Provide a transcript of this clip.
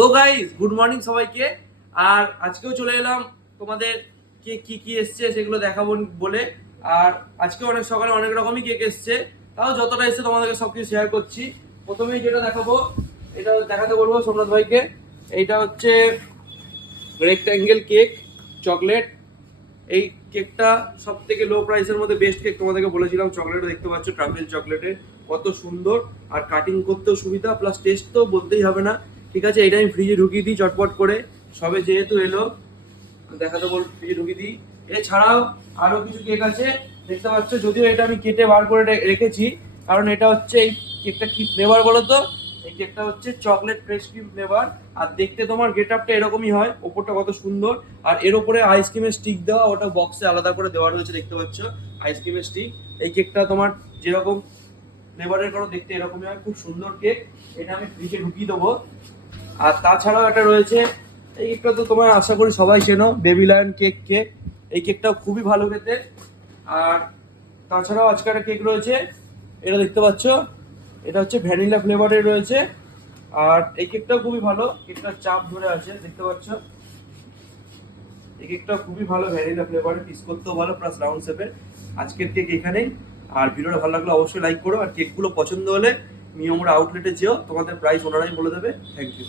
তো guys, good morning সবাইকে। আর আজকেও চলে এলাম তোমাদের কেক কি কি এসছে সেগুলো দেখাবো বলে। আর আজকে অনেক সকালে অনেক রকমই কেক এসছে, তাও যতটা এসছে তোমাদেরকে সবকিছু শেয়ার করছি। প্রথমেই যেটা দেখাবো, এটা দেখাতে বলবো সোমনাথ ভাইকে। এইটা হচ্ছে রেক্ট্যাঙ্গেল কেক চকলেট। এই কেকটা সব থেকে লো প্রাইসের মধ্যে বেস্ট কেক, তোমাদেরকে বলেছিলাম। চকলেট দেখতে পাচ্ছ, ট্রাফেল চকলেটের, কত সুন্দর। আর কাটিং করতেও সুবিধা, প্লাস টেস্ট তো বলতেই হবে না। ঠিক আছে, এটা আমি ফ্রিজে ঢুকিয়ে দিই চটপট করে, সবে যেহেতু এলো দেখাতে বল, ফ্রিজে ঢুকিয়ে দিই। এছাড়াও আরো কিছু কেক আছে দেখতে পাচ্ছ, যদিও এটা আমি কেটে বার করে রেখেছি, কারণ এটা হচ্ছে, এই কেকটা কি ফ্লেভার বলো তো? এই কেকটা হচ্ছে চকলেট ফ্রেশ ক্রিম ফ্লেভার। আর দেখতে তোমার গেট আপটা এরকমই হয়, ওপরটা কত সুন্দর। আর এর উপরে আইসক্রিমের স্টিক দেওয়া, ওটা বক্সে আলাদা করে দেওয়া রয়েছে, দেখতে পাচ্ছ আইসক্রিমের স্টিক। এই কেকটা তোমার যেরকম ফ্লেভারের করো, দেখতে এরকমই হয়, খুব সুন্দর কেক। এটা আমি ফ্রিজে ঢুকিয়ে দেবো। আর তাছাড়াও একটা রয়েছে, এই কেকটা তো তোমার আশা করি সবাই চেনো, বেবি লায়ন কেক। এই কেকটাও খুবই ভালো খেতে। আর তাছাড়াও আজকে একটা কেক রয়েছে, এটা দেখতে পাচ্ছ, এটা হচ্ছে ভ্যানিলা ফ্লেভারের রয়েছে। আর এই কেকটাও খুবই ভালো, কেকটার চাপ ধরে আছে দেখতে পাচ্ছ। এই কেকটাও খুবই ভালো, ভ্যানিলা ফ্লেভারের, পিস করতেও ভালো, প্লাস রাউন্ড শেপের। আজকের কেক এখানেই। আর ভিডিওটা ভালো লাগলে অবশ্যই লাইক করো, আর কেকগুলো পছন্দ হলে মিয়মোর আউটলেটে যেও, তোমাদের প্রাইস ওনারাই বলে দেবে। Thank you.